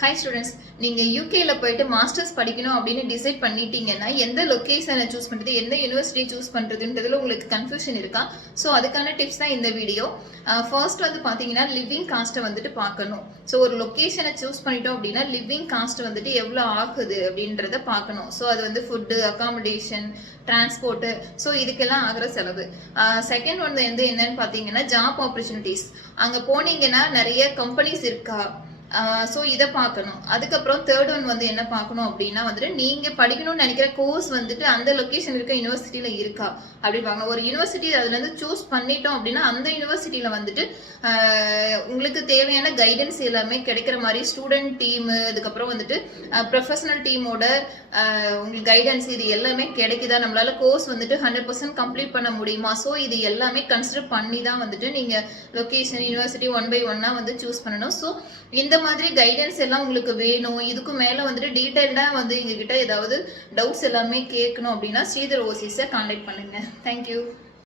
Hi students, நீங்கள் யூகேல போயிட்டு மாஸ்டர்ஸ் படிக்கணும் அப்படின்னு டிசைட் பண்ணிட்டீங்கன்னா எந்த லொக்கேஷனை சூஸ் பண்ணுறது, எந்த யூனிவர்சிட்டி சூஸ் பண்ணுறதுன்றதுல உங்களுக்கு கன்ஃபியூஷன் இருக்கா? ஸோ அதுக்கான டிப்ஸ் தான் இந்த வீடியோ. ஃபர்ஸ்ட் வந்து பார்த்தீங்கன்னா லிவிங் காஸ்ட்டை வந்துட்டு பார்க்கணும். ஸோ ஒரு லொக்கேஷனை சூஸ் பண்ணிட்டோம் அப்படின்னா லிவிங் காஸ்ட் வந்துட்டு எவ்வளோ ஆகுது அப்படின்றத பார்க்கணும். ஸோ அது வந்து ஃபுட்டு, அகாமடேஷன், டிரான்ஸ்போர்ட்டு, ஸோ இதுக்கெல்லாம் ஆகிற செலவு. செகண்ட் ஒன் வந்து என்னன்னு பார்த்தீங்கன்னா ஜாப் ஆப்பர்ச்சுனிட்டிஸ். அங்கே போனீங்கன்னா நிறைய கம்பெனிஸ் இருக்கா, ஸோ இதை பார்க்கணும். அதுக்கப்புறம் தேர்ட் ஒன் வந்து என்ன பார்க்கணும் அப்படின்னா வந்துட்டு நீங்கள் படிக்கணும்னு நினைக்கிற கோர்ஸ் வந்துட்டு அந்த லொக்கேஷன் இருக்க யூனிவர்சிட்டியில் இருக்கா அப்படி பார்க்கணும். ஒரு யூனிவர்சிட்டி அதுலேருந்து சூஸ் பண்ணிட்டோம் அப்படின்னா அந்த யூனிவர்சிட்டியில் வந்துட்டு உங்களுக்கு தேவையான கைடன்ஸ் எல்லாமே கிடைக்கிற மாதிரி ஸ்டூடெண்ட் டீமு, அதுக்கப்புறம் வந்துட்டு ப்ரொஃபஷனல் டீமோட உங்களுக்கு கைடன்ஸ் இது எல்லாமே கிடைக்குதா, நம்மளால கோர்ஸ் வந்துட்டு 100% கம்ப்ளீட் பண்ண முடியுமா, ஸோ இது எல்லாமே கன்சிடர் பண்ணி தான் வந்துட்டு நீங்கள் லொக்கேஷன் யூனிவர்சிட்டி 1 by 1 வந்து சூஸ் பண்ணணும். ஸோ இந்த மாதிரி கைடன்ஸ் எல்லாம் உங்களுக்கு வேணும். இதுக்கு மேலே வந்துட்டு டீட்டெயில்டாக வந்து எங்ககிட்ட ஏதாவது டவுட்ஸ் எல்லாமே கேட்கணும் அப்படின்னா ஸ்ரீதர் ஓசிஸை கான்டாக்ட் பண்ணுங்க. தேங்க்யூ.